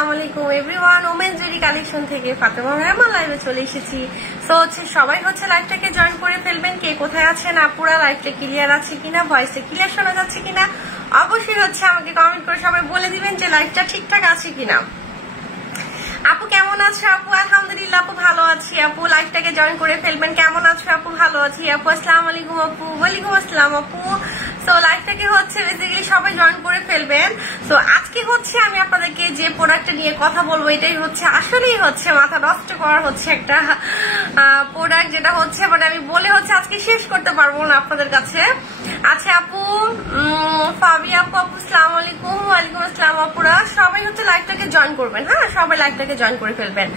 আসসালামু আলাইকুম everyone, women's jewellery collection থেকে ফাতেমা ম্যাম লাইভে চলে এসেছি। সো সবাই লাইভটাকে জয়েন করে ফেলবেন। কে কোথায় আছেন আপুরা, লাইভটা ক্লিয়ার আছে কিনা, ভয়েসে ক্লিয়ার শোনা যাচ্ছে কিনা অবশ্যই আমাকে কমেন্ট করে সবাই বলে দিবেন যে লাইভটা ঠিকঠাক আছে কিনা। আপু কেমন আছো? আপু আলহামদুলিল্লাহ আপু ভালো আছি। আপু লাইভটাকে জয়েন করে ফেলবেন। কেমন আছো আপু? ভালো আছি আপু। আসসালামু আলাইকুম আপু। ওয়ালাইকুম আসসালাম আপু। তো লাইভটাকে বেসিক্যালি সবাই জয়েন করে ফেলবেন। তো আজকে আমি আপনাদেরকে যে প্রোডাক্টটা নিয়ে কথা বলবো এটাই আসলেই মাথা নষ্ট করার একটা প্রোডাক্ট, যেটা মানে আমি বলে আজকে শেষ করতে পারবো না আপনাদের কাছে। আচ্ছা আপু ফাবি আপু, আপু আসসালামু আলাইকুম। ওয়ালাইকুম আসসালাম আপুরা, সবাই লাইভটাকে জয়েন করবেন। হ্যাঁ সবাই লাইভটাকে জয়েন করে ফেলবেন।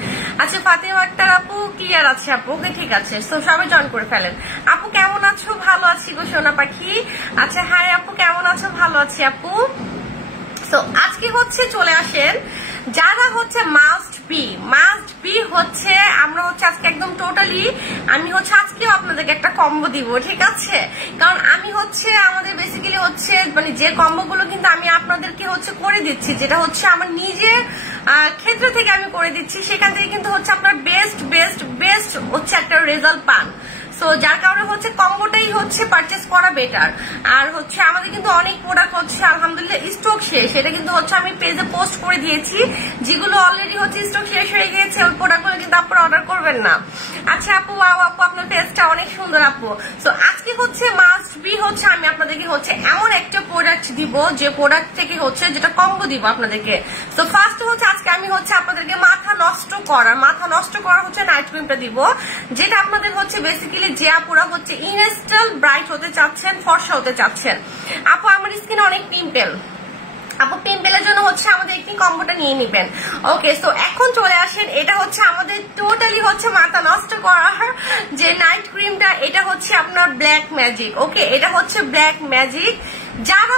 আচ্ছা ফাতেমা আক্তার আপু ক্লিয়ার আছে আপু? ওকে ঠিক আছে, তো সবাই জয়েন করে ফেলেন। আপু কেমন আছো? ভালো আছি গো সোনা পাখি। আচ্ছা হাই আপু কেমন আছো? ভালো আছি আপু। তো আজকে চলে আসেন যারা মাস্ট বি আমরা আজকে একদম টোটালি আমি আজকেও আপনাদেরকে একটা কম্বো দিব, ঠিক আছে? কারণ আমি আমাদের বেসিক্যালি মানে যে কম্বো গুলো কিন্তু আমি আপনাদেরকে করে দিচ্ছি, যেটা আমার নিজের ক্ষেত্র থেকে আমি করে দিচ্ছি, সেখান থেকে কিন্তু আপনার বেস্ট বেস্ট বেস্ট একটা রেজাল্ট পান। সো যার কারণে কম্বোটাই পারচেস করা বেটার। আর আমাদের কিন্তু অনেক প্রোডাক্ট আলহামদুলিল্লাহ স্টক শেষ, এটা কিন্তু আমি পেজে পোস্ট করে দিয়েছি। যেগুলো অলরেডি স্টক শেষ হয়ে গিয়েছে ওই প্রোডাক্টগুলো কিন্তু আপনারা অর্ডার করবেন না। আচ্ছা আপু আপু আপনার পেজটা অনেক সুন্দর আপু। তো আজকে মাস্ট বি আমি আপনাদেরকে এমন একটা প্রোডাক্ট দিব, যে প্রোডাক্ট থেকে যেটা কম্বো দিব আপনাদেরকে। তো ফার্স্ট আজকে আমি আপনাদেরকে মাথা নষ্ট করার নাইট ক্রিমটা দিব, যেটা আপনাদের বেসিক্যালি যে আপুরা ইনস্টল ব্রাইট হতে চাচ্ছেন, ফর্সা হতে চাচ্ছেন। আপু আমার স্কিনে অনেক পিম্পল, আপু পিম্পলের জন্য আমাদের একটি কম্বোটা নিয়ে নিবেন। ওকে, সো এখন চলে আসেন, এটা আমাদের টোটালি মাথা নষ্ট করার যে নাইট ক্রিমটা, এটা আপনার ব্ল্যাক ম্যাজিক। ওকে, এটা ব্ল্যাক ম্যাজিক। যারা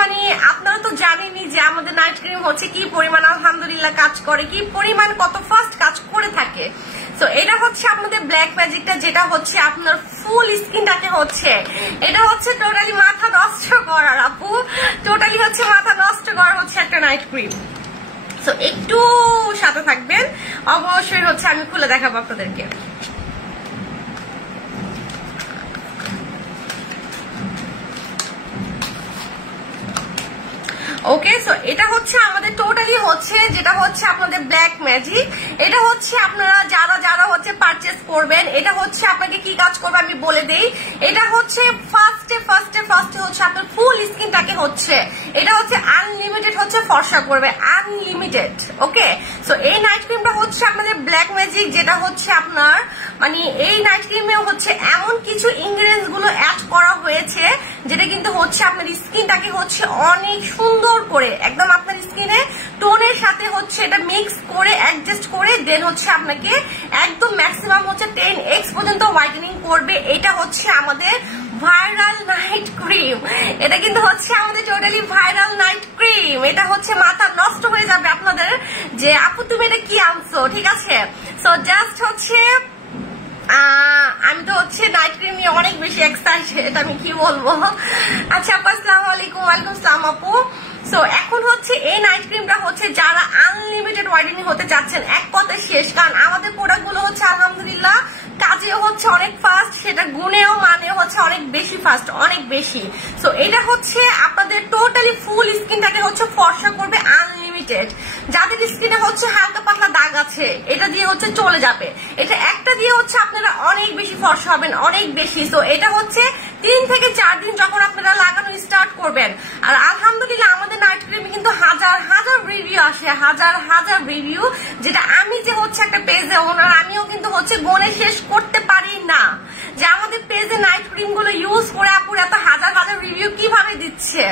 মানে আপনারা তো জানেনই যে আমাদের নাইট ক্রিম কি পরিমাণ আলহামদুলিল্লাহ কাজ করে, কি পরিমাণ কত ফাস্ট কাজ করে থাকে। তো এটা আপনাদের ব্ল্যাক ম্যাজিকটা, যেটা আপনার ফুল স্কিনটাকে এটা টোটালি মাথা নষ্ট করার আপু, টোটালি মাথা নষ্ট করার একটা নাইট ক্রিম। তো একটু সাথে থাকবেন, অবশ্যই আমি খুলে দেখাবো আপনাদেরকে। ওকে, সো এটা আমাদের টোটালি যেটা আপনাদের ব্ল্যাক ম্যাজিক। এটা আপনারা যারা যারা পারচেস করবেন, এটা আপনাকে কি কাজ করবে আমি বলে দেই। এটা ফার্স্টে আপনার ফুল স্কিনটাকে এটা আনলিমিটেড ফর্সা করবে, আনলিমিটেড। ওকে, সো এই নাইট ক্রিমটা আপনাদের ব্ল্যাক ম্যাজিক, যেটা আপনার মানে এই নাইট ক্রিমে এমন কিছু ইনগ্রেডিয়েন্টস গুলো অ্যাড করা হয়েছে, যেটা কিন্তু আপনার স্কিনটাকে অনেক সুন্দর করে একদম আপনার স্কিনে টোনের সাথে এটা মিক্স করে অ্যাডজাস্ট করে দেন আপনাকে একদম ম্যাক্সিমাম 10x পর্যন্ত হোয়াইটেনিং করবে। এটা আমাদের ভাইরাল নাইট ক্রিম, এটা কিন্তু আমাদের টোটালি ভাইরাল নাইট ক্রিম। এটা মাথা নষ্ট হয়ে যাবে আপনাদের যে আপু তুমি এটা কি আনছো, ঠিক আছে? সো জাস্ট আমি তো নাইট ক্রিম নিয়ে অনেক বেশি এক্সাইটেড, আমি কি বলবো। আচ্ছা আপু আসসালামু আলাইকুম। ওয়ালাইকুম আসসালাম আপু। সো এখন এই নাইট ক্রিমটা যারা আনলিমিটেড হোয়াইটেনিং হতে চাচ্ছেন, এক কথায় শেষ। কারণ আমাদের প্রোডাক্ট গুলো আলহামদুলিল্লাহ কাজে অনেক ফাস্ট, সেটা গুণেও মানেও অনেক বেশি ফাস্ট, অনেক বেশি। সো এটা আপনাদের টোটালি ফুল স্কিনটাকে ফর্সা করবে আনলিমিটেড। যাদের স্কিনে হালকা পাতলা দাগ আছে, এটা দিয়ে চলে যাবে। এটা একটা দিয়ে আপনারা অনেক বেশি ফর্সা হবেন, অনেক বেশি। সো এটা 3 থেকে 4 দিন যখন আপনারা লাগানো স্টার্ট করবেন। আর আলহামদুলিল্লাহ আমাদের নাইট ক্রিমে কিন্তু হাজার হাজার রিভিউ আসে, হাজার হাজার রিভিউ, যেটা আমি যে একটা পেজে ওনার, আমিও কিন্তু গনে শেষ করতে পারি না যে আমাদের পেজে নাইট ক্রিম গুলো ইউজ করে আপুর এত হাজার হাজার রিভিউ কিভাবে দিচ্ছে।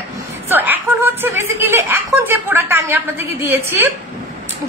তো এখন বেসিক্যালি এখন যে প্রোডাক্ট আমি আপনাদেরকে দিয়েছি,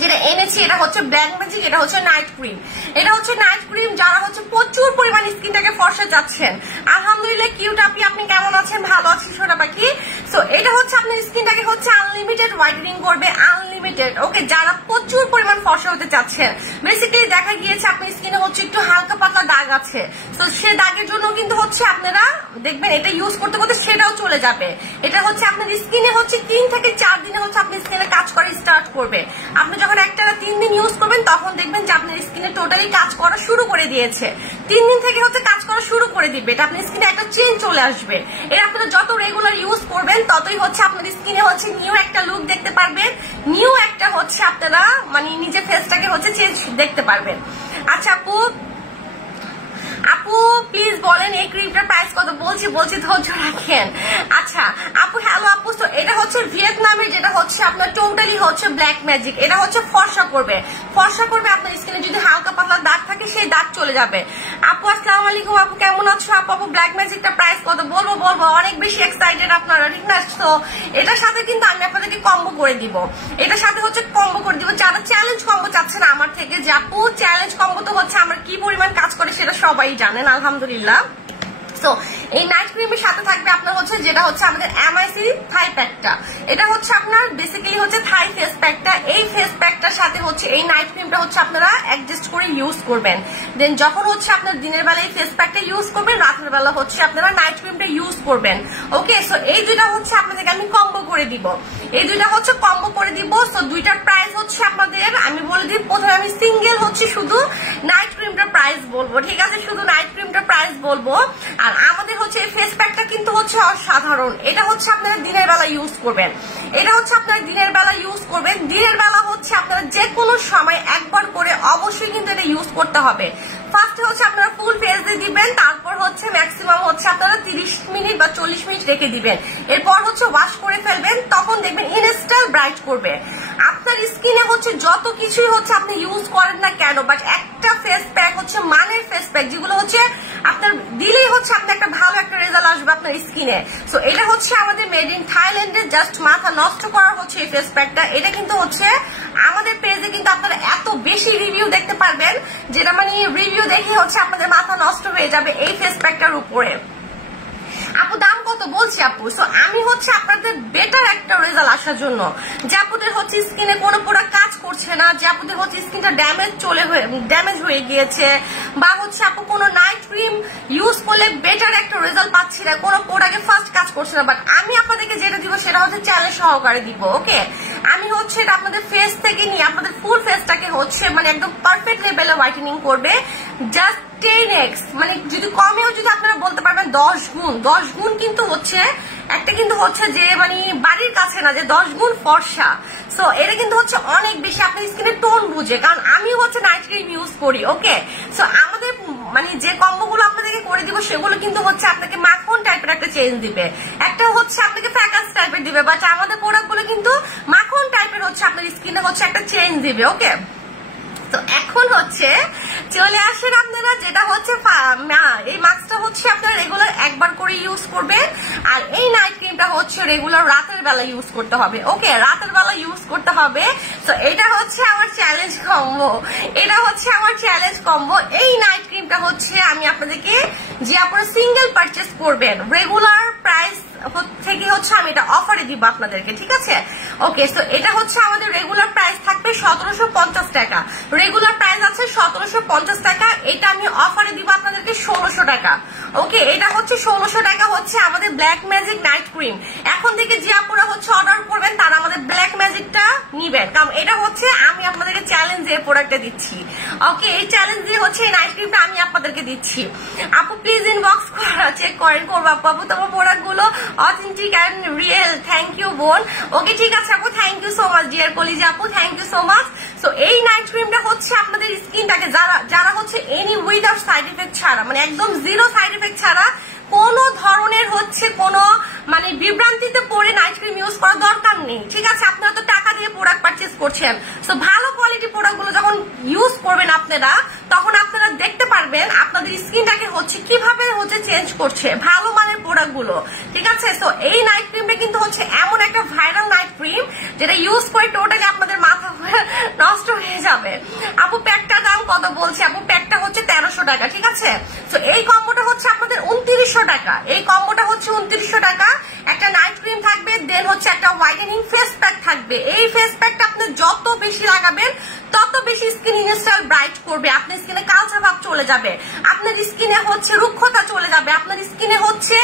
যেটা এনেছি, এটা ব্ল্যাক ম্যাজিক। এটা নাইট ক্রিম, এটা নাইট ক্রিম যারা প্রচুর পরিমাণ স্কিনটাকে ফর্সা যাচ্ছেন। আলহামদুলিল্লাহ কিউট আপনি কেমন আছেন? ভালো আছি সোনা পাখি। সো এটা আপনার স্কিনটাকে আনলিমিটেড হোয়াইটেনিং করবে, আনলিমিটেড। ওকে, যারা প্রচুর পরিমাণ ফর্সা হতে চাচ্ছেন, বেসিক্যালি দেখা গিয়েছে আপনার স্কিনে হচ্ছে একটু হালকা পাতলা দাগ আছে, তো সে দাগের জন্য কিন্তু হচ্ছে আপনারা দেখবেন এটা ইউজ করতে করতে সেটাও চলে যাবে। এটা হচ্ছে আপনার স্কিনে হচ্ছে 3 থেকে 4 দিনে হচ্ছে আপনার স্কিনে কাজ করা স্টার্ট করবে। আপনি যখন একটা 3 দিন ইউজ করবেন তখন দেখবেন যে আপনার স্কিনে টোটালি কাজ করা শুরু করে দিয়েছে। 3 দিন থেকে হচ্ছে কাজ করা শুরু করে দিবে, এটা আপনার স্কিনে একটা চেঞ্জ চলে আসবে। এটা আপনারা যত রেগুলার ইউজ করবেন ততই হচ্ছে আপনার স্কিনে হচ্ছে নিউ একটা লুক দেখতে পারবেন, নিউ একটা হচ্ছে আপনারা মানে নিজের ফেসটাকে হচ্ছে চেঞ্জ দেখতে পারবেন। আচ্ছা আপু প্লিজ বলেন এই ক্রিমটার প্রাইস কত? বলছি ধৈর্য রাখেন। আচ্ছা আপু হ্যালো আপু, তো এটা হচ্ছে ভিয়েতনামের, যেটা হচ্ছে আপনার টোটালি হচ্ছে ব্ল্যাক ম্যাজিক। এটা হচ্ছে ফর্সা করবে আপনার স্কিনে যদি হালকা পাতলা দাগ থাকে সেই দাগ চলে যাবে। আপু আসসালামু আলাইকুম, আপু কেমন আছো? আপু ব্ল্যাক ম্যাজিকটা প্রাইস কত? বলবো অনেক বেশি এক্সাইটেড আপনারা, ঠিক না? তো এটার সাথে কিন্তু আমি আপনাদেরকে কম্বো করে দিব, এটার সাথে হচ্ছে কম্বো করে দিব। যারা চ্যালেঞ্জ কম্বো চাচ্ছেন আমার থেকে, যে আপু চ্যালেঞ্জ কম্বো তো হচ্ছে আমার কি পরিমাণ কাজ করে সেটা সবাই জানেন আলহামদুলিল্লাহ। তো এই নাইট ক্রিমের সাথে থাকবে আপনার হচ্ছে যেটা হচ্ছে আমাদের এমআইসি থাই প্যাকটা, এটা হচ্ছে আপনার বেসিক্যালি হচ্ছে থাই ফেস প্যাকটা। এই ফেস প্যাকটার সাথে হচ্ছে এই নাইট ক্রিমটা হচ্ছে আপনারা অ্যাডজাস্ট করে ইউজ করবেন। দেন যখন হচ্ছে আপনার দিনের বেলা এই ফেস প্যাকটা ইউজ করবেন, রাতের বেলা হচ্ছে আপনারা নাইট ক্রিমটা ইউজ করবেন। ওকে, সো এই দুইটা হচ্ছে আপনাদেরকে আমি কম্বো করে দিব, এই দুইটা হচ্ছে কম্বো করে দিব। সো দুইটার প্রাইস হচ্ছে আপনাদের আমি বলে দিই। প্রথমে আমি সিঙ্গেল হচ্ছে শুধু নাইট ক্রিমটার প্রাইস বলবো, ঠিক আছে? শুধু নাইট ক্রিমটার প্রাইস বলবো। আর আমাদের হচ্ছে এই ফেস প্যাকটা কিন্তু হচ্ছে অসাধারণ, এটা হচ্ছে আপনারা দিনের বেলা ইউজ করবেন, এটা হচ্ছে আপনারা দিনের বেলা ইউজ করবেন। দিনের বেলা হচ্ছে আপনারা যে কোনো সময় একবার করে অবশ্যই কিন্তু এটা ইউজ করতে হবে। ফার্স্টে হচ্ছে আপনারা ফুল ফেস দিয়ে দিবেন, তারপর হচ্ছে ম্যাক্সিমাম হচ্ছে আপনারা 30 মিনিট বা 40 মিনিট রেখে দিবেন, এরপর হচ্ছে ওয়াশ করে ফেলবেন। তখন দেখবেন ইনস্ট্যান্ট ব্রাইট করবে আপনার স্কিনে। হচ্ছে যত কিছুই হচ্ছে আপনি ইউজ করেন না কেন, বাট একটা ফেস প্যাক হচ্ছে মানের ফেস প্যাক যেগুলো হচ্ছে আপনার দিলেই হচ্ছে আপনার একটা ভালো একটা রেজাল্ট আসবে আপনার স্কিনে। সো এটা হচ্ছে আমাদের মেড ইন থাইল্যান্ডের, জাস্ট মাথা নষ্ট করার হচ্ছে এই ফেস প্যাকটা। এটা কিন্তু হচ্ছে আমাদের পেজে কিন্তু আপনারা এত বেশি রিভিউ দেখতে পারবেন, যেটা মানে রিভিউ দেখে হচ্ছে আপনাদের মাথা নষ্ট হয়ে যাবে এই ফেস প্যাকটার উপরে। আপু দাম কত? বলছি আপু, সো আমি হচ্ছে আপনাদের বেটার একটা রেজাল্ট আসার জন্য, যে আপুদের হচ্ছে স্কিনে কোনো প্রোডাক্ট কাজ করছে না, যে আপুদের হচ্ছে স্কিনটা ড্যামেজ হয়ে গিয়েছে, বা হচ্ছে আপু কোনো নাইট ক্রিম ইউজ করলে বেটার একটা রেজাল্ট পাচ্ছি না, কোনো প্রোডাক্টে ফার্স্ট কাজ করছে না, বাট আমি আপনাদেরকে যেটা দিব সেটা হচ্ছে চ্যালেঞ্জ সহকারে দিব। ওকে, আমি হচ্ছে এটা আপনাদের ফেস থেকে নিয়ে আপনাদের ফুল ফেসটাকে হচ্ছে মানে একদম পারফেক্ট লেভেলে হোয়াইটেনিং করবে, জাস্ট 10x, মানে যদি কমেও যদি আপনারা বলতে পারবেন 10 গুণ কিন্তু হচ্ছে একটা কিন্তু হচ্ছে যে মানে বাড়ির কাছে না যে 10 গুণ ফর্সা। সো এটা কিন্তু হচ্ছে অনেক বেশি আপনার স্কিনের টোন বুঝে, কারণ আমি হচ্ছে নাইট ক্রিম ইউজ করি। ওকে, সো আমাদের মানে যে কম্বোগুলো আপনাদেরকে করে দিব সেগুলো কিন্তু হচ্ছে আপনাকে মাখন টাইপের একটা চেঞ্জ দিবে, একটা হচ্ছে আপনাকে ফ্যাকাস টাইপের দিবে, বাট আমাদের প্রোডাক্টগুলো কিন্তু মাখন টাইপের হচ্ছে আপনার স্কিনে হচ্ছে একটা চেঞ্জ দিবে। ওকে, তো এখন হচ্ছে চলে আসেন আপনারা যেটা হচ্ছে এই মাস্কটা হচ্ছে আপনারা রেগুলার একবার করে ইউজ করবেন, আর এই নাইট ক্রিমটা হচ্ছে রেগুলার রাতের বেলা ইউজ করতে হবে। ওকে, রাতের বেলা ইউজ করতে হবে। তো এটা হচ্ছে আমার চ্যালেঞ্জ কম্বো, এটা হচ্ছে আমার চ্যালেঞ্জ কম্বো। এই নাইট ক্রিমটা হচ্ছে আমি আপনাদেরকে, যে আপনারা সিঙ্গেল পারচেস করবেন রেগুলার প্রাইস থেকে হচ্ছে আমি এটা অফারে দিব আপনাদেরকে, ঠিক আছে? ওকে, সো এটা হচ্ছে আমাদের রেগুলার প্রাইস থাকবে 1750 টাকা, রেগুলার প্রাইস আছে 1750 টাকা, এটা আমি অফারে দিব আপনাদেরকে 1600 টাকা। ওকে, এটা হচ্ছে 1600 টাকা হচ্ছে আমাদের ব্ল্যাক ম্যাজিক নাইট ক্রিম। এখন থেকে যে আপনারা হচ্ছে অর্ডার করবেন তারা আমাদের ব্ল্যাক ম্যাজিকটা নিবেন, কারণ এটা হচ্ছে আমি আপনাদেরকে চ্যালেঞ্জ দিয়ে প্রোডাক্টটা দিচ্ছি। ওকে, এই চ্যালেঞ্জ দিয়ে হচ্ছে এই নাইট ক্রিমটা আমি আপনাদেরকে দিচ্ছি। আপু প্লিজ ইনবক্স চেক করেন, করবো আপু তোমার প্রোডাক্টগুলো authentic and real. Thank you বোন। ওকে, ঠিক আছে আপু, thank you so much dear কলিজা আপু, thank you so much. So এই নাইট ক্রিমটা হচ্ছে আপনাদের স্কিনটাকে যারা হচ্ছে এনি উইদাউট সাইড এফেক্ট ছাড়া, মানে একদম জিরো সাইড এফেক্ট ছাড়া কোন ধরনের হচ্ছে কোন মানে বিভ্রান্তিতে পড়ে নাইট ক্রিম ইউজ করার দরকার নেই, ঠিক আছে? আপনারা তো টাকা দিয়ে প্রোডাক্ট পারচেজ করছেন, সো ভালো কোয়ালিটি প্রোডাক্টগুলো যখন ইউজ করবেন আপনারা, তখন আপনারা দেখতে পারবেন আপনাদের স্কিনটাকে হচ্ছে কিভাবে হচ্ছে চেঞ্জ করছে ভালো মানের প্রোডাক্টগুলো, ঠিক আছে? সো এই নাইট ক্রিমটা কিন্তু হচ্ছে এমন একটা ভাইরাল নাইট ক্রিম যেটা ইউজ করে টোটালি আপনাদের মাথা নষ্ট হয়ে যাবে। আপু প্যাকটার দাম কত? বলছে আপু প্যাকটা হচ্ছে 1300 টাকা, ঠিক আছে? সো এই কম্বোটা হচ্ছে আপনাদের 2900 টাকা। এই কম্বোটা হচ্ছে 2900 টাকা। একটা নাইট ক্রিম থাকবে, দেন হচ্ছে একটা হোয়াইটেনিং ফেস প্যাক থাকবে। এই ফেস প্যাকটা আপনি যত বেশি লাগাবেন তত বেশি স্কিন ইনস্টল ব্রাইট করবে, আপনার স্কিনে কালচা ভাব চলে যাবে, আপনার স্কিনে হচ্ছে রুক্ষতা চলে যাবে, আপনার স্কিনে হচ্ছে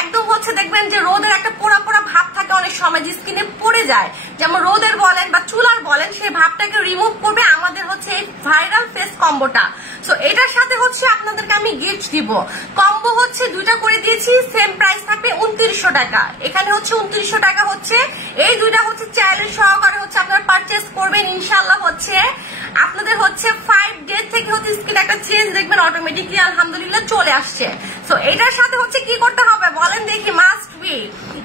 একদম হচ্ছে দেখবেন যে রোদের একটা পোড়া পোড়া ভাব থাকে অনেক সময় যে স্কিনে পড়ে যায়, যেমন রোদের বলেন বা চুলার বলেন, সেই ভাবটাকে রিমুভ করবে আমাদের হচ্ছে এই ভাইরাল ফেস কম্বোটা। সো এটার সাথে হচ্ছে আপনাদেরকে আমি গিফট দিব। কম্বো হচ্ছে দুইটা করে দিয়েছি, সেম প্রাইস থাকবে 2900 টাকা। এখানে হচ্ছে 2900 টাকা হচ্ছে, এই দুইটা হচ্ছে চ্যালেঞ্জ সহকারে হচ্ছে আপনারা পারচেস করবেন, ইনশাআল্লাহ হচ্ছে আপনাদের হচ্ছে 5 ডে থেকে হচ্ছে স্কিন একটা চেঞ্জ দেখবেন অটোমেটিকলি আলহামদুলিল্লাহ চলে আসছে। সো এটার সাথে হচ্ছে কি করতে হবে বলেন দেখি, মাস্ট বি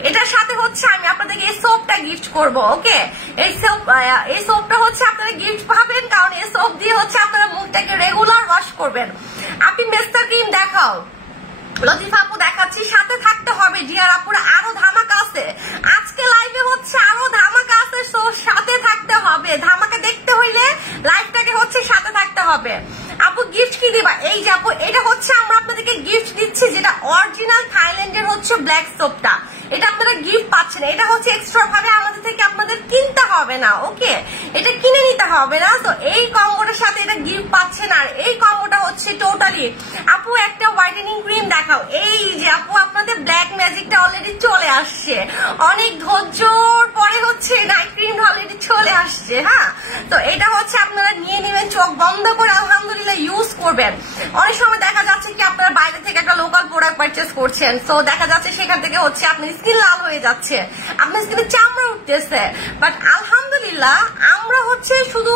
এটার সাথে হচ্ছে আমি আপনাদেরকে এই সোপটা গিফট করব। ওকে, এই সোপটা হচ্ছে আপনারা গিফট পাবেন, কারণ এই সোপ দিয়ে হচ্ছে আপনারা মুখটাকে রেগুলার ওয়াশ করবেন। আপনি মেস্টার ক্রিম দেখাও, লতিফা আপু দেখাচ্ছি, সাথে থাকতে হবে ডিয়ার আপুরা, আরো ধামাকা আছে আজকে লাইভে হচ্ছে, আরো ধামাকা আছে, সো সাথে থাকতে হবে। ধামাকা দেখতে হইলে লাইভটাকে হচ্ছে সাথে থাকতে হবে। আপু গিফট কি দিবা? এই যে আপু এটা হচ্ছে আমরা আপনাদেরকে গিফট দিচ্ছি, যেটা অরিজিনাল থাইল্যান্ডের হচ্ছে ব্ল্যাক সোপটা, এটা আপনারা গিফট পাচ্ছেন। এটা হচ্ছে এক্সট্রা ভাবে আমাদের থেকে আপনাদের কিনতে হবে না, ওকে, এটা কিনে নিতে হবে না। তো এই কম্বোটার সাথে এটা গিফট পাচ্ছেন। আর এই কম্বোটা হচ্ছে টোটালি, আপু একটা হোয়াইটেনিং ক্রিম দেখাও। এই যে আপু আপনাদের ব্ল্যাক ম্যাজিকটা অলরেডি চলে আসছে, অনেক ধৈর্যর পরে হচ্ছে নাইট ক্রিমটা অলরেডি চলে আসছে। হ্যাঁ, তো এটা হচ্ছে আপনারা নিয়ে নেবেন, চোখ বন্ধ করে আলহামদুলিল্লাহ ইউজ করবেন। অনেক সময় দেখা যাচ্ছে কি আপনারা বাইরে থেকে একটা লোকাল প্রোডাক্ট পারচেস করছেন, তো দেখা যাচ্ছে সেখান থেকে হচ্ছে আপনার স্কিন লাল হয়ে যাচ্ছে, আপনার স্কিনে চামড়া উঠতেছে, বাট আলহামদুলিল্লাহ আমরা হচ্ছে শুধু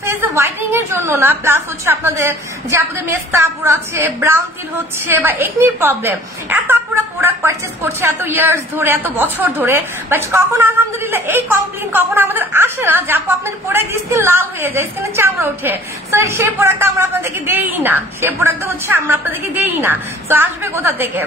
ফেস হোয়াইটেনিং এর জন্য না, প্লাস হচ্ছে আপনাদের যে আপনাদের মেস্তা আপুর আছে, ব্রাউন তিল হচ্ছে বা একনির প্রবলেম, এত আপুরা প্রোডাক্ট পারচেস করছে এত ইয়ার্স ধরে, এত বছর ধরে, বাট কখন আলহামদুলিল্লাহ এই কমপ্লেন কখনো আমাদের আসে না যে আপু আপনার প্রোডাক্ট স্কিন লাল হয়ে যায়, স্কিনে চামড়া ওঠে। তো সেই প্রোডাক্টটা আমরা আপনাদেরকে দেই না, সেই প্রোডাক্টটা হচ্ছে আমরা আপনাদেরকে দেই না। তো আসবে কোথা থেকে?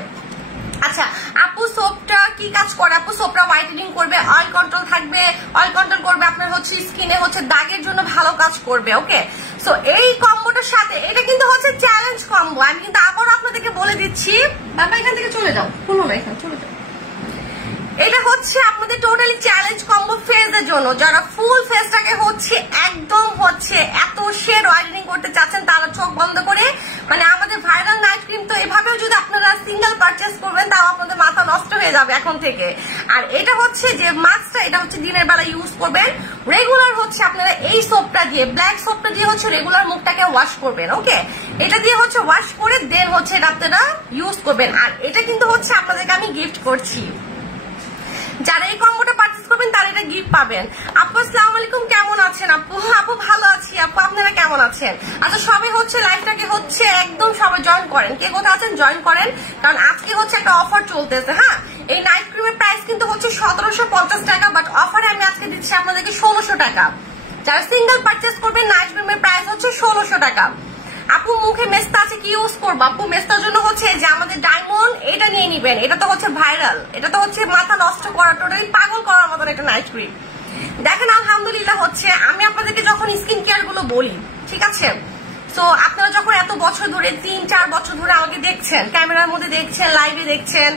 আচ্ছা আপু সোপটা কি কাজ করে? আপু সোপটা হোয়াইটেনিং করবে, অয়েল কন্ট্রোল থাকবে, অয়েল কন্ট্রোল করবে, আপনার হচ্ছে স্কিনে হচ্ছে দাগের জন্য ভালো কাজ করবে। ওকে, সো এই কম্বোটার সাথে এটা কিন্তু হচ্ছে চ্যালেঞ্জ কম্বো। আমি কিন্তু আবার আপনাদেরকে বলে দিচ্ছি, বাবা এখান থেকে চলে যাও, কোনো না এখানে চলে যাও। এটা হচ্ছে আপনাদের টোটালি চ্যালেঞ্জ কম্বো ফেজের জন্য, যারা ফুল ফেসটাকে হচ্ছে একদম হচ্ছে এত শেড হোয়াইটেনিং করতে চাচ্ছেন, তারা চোখ বন্ধ করে মানে আমাদের ভাইরাল নাইট ক্রিম তো এভাবেও যদি আপনারা সিঙ্গেল পারচেস করবেন তাও আপনাদের মাথা নষ্ট হয়ে যাবে এখন থেকে। আর এটা হচ্ছে যে মাস্কটা, এটা হচ্ছে দিনের বেলা ইউজ করবেন, রেগুলার হচ্ছে আপনারা এই সোপটা দিয়ে, ব্ল্যাক সোপটা দিয়ে হচ্ছে রেগুলার মুখটাকে ওয়াশ করবেন। ওকে, এটা দিয়ে হচ্ছে ওয়াশ করে দেন হচ্ছে এটা আপনারা ইউজ করবেন। আর এটা কিন্তু হচ্ছে আপনাদেরকে আমি গিফট করছি, যারা এই কম্বোটা পারচেস করবেন তারা এটা গিফট পাবেন। আপু আসসালামু আলাইকুম, কেমন আছেন আপু? আপু ভালো আছি আপু, আপনারা কেমন আছেন? আচ্ছা সবাই হচ্ছে লাইভটাকে হচ্ছে একদম সবাই জয়েন করেন, কে কোথায় আছেন জয়েন করেন, কারণ আজকে হচ্ছে একটা অফার চলতেছে। হ্যাঁ, এই নাইট ক্রিমের প্রাইস কিন্তু হচ্ছে 1750 টাকা, বাট অফারে আমি আজকে দিচ্ছি আপনাদেরকে 1600 টাকা। যারা সিঙ্গেল পারচেস করবেন নাইট ক্রিমের প্রাইস হচ্ছে 1600 টাকা। আপু মুখে মেস্তা আছে কি ইউজ করবো? আপু মেস্তার জন্য হচ্ছে যে আমাদের ডায়মন্ড, এটা নিয়ে নিবেন, এটা তো হচ্ছে ভাইরাল, এটা তো হচ্ছে মাথা নষ্ট করা, টোটালি পাগল করার মতন একটা নাইট ক্রিম। দেখেন আলহামদুলিল্লাহ হচ্ছে আমি আপনাদেরকে যখন স্কিন কেয়ার গুলো বলি, ঠিক আছে, তো আপনারা যখন এত বছর ধরে 3-4 বছর ধরে আমাকে দেখছেন, ক্যামেরার মধ্যে দেখছেন, লাইভে দেখছেন,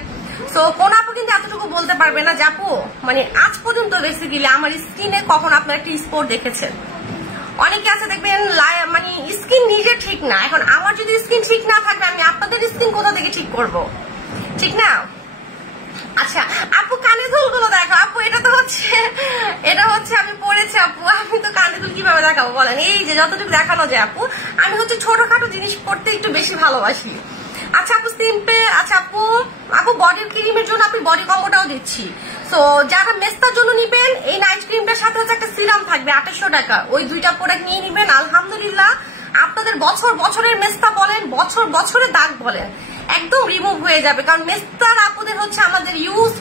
তো কোন আপু কিন্তু এতটুকু বলতে পারবে না যে আপু মানে আজ পর্যন্ত বেসিক্যালি আমার স্কিনে কখন আপনারা একটা স্পট দেখেছেন। অনেকে আছে দেখবেন মানে স্কিন নিজে ঠিক না, এখন আমার যদি স্কিন ঠিক না থাকবে আমি আপনাদের স্কিন কোথা থেকে ঠিক করব, ঠিক না? আচ্ছা আপু কানে দুলগুলো দেখো, আপু এটা হচ্ছে আমি পড়েছি আপু, আমি তো কানে দুল কিভাবে দেখাবো বলেন? এই যে যতটুকু দেখানো যায় আপু, আমি হচ্ছে ছোটখাটো জিনিস পড়তে একটু বেশি ভালোবাসি। আচ্ছা আপু সিম্পল, আচ্ছা আপু বডির ক্রিমের জন্য আপনি বডি কম্বোটাও দিচ্ছি। তো যারা মেস্তার জন্য নিবেন এই নাইট ক্রিমটার সাথে হচ্ছে একটা সিরাম থাকবে 2800 টাকা, ওই দুইটা প্রোডাক্ট নিয়ে নিবেন, আলহামদুলিল্লাহ আপনাদের বছরের মেস্তা বলেন, বছরের দাগ বলেন একদম রিমুভ হয়ে যাবে। কারণ মেস্তার আপুদের হচ্ছে আমাদের ইউজ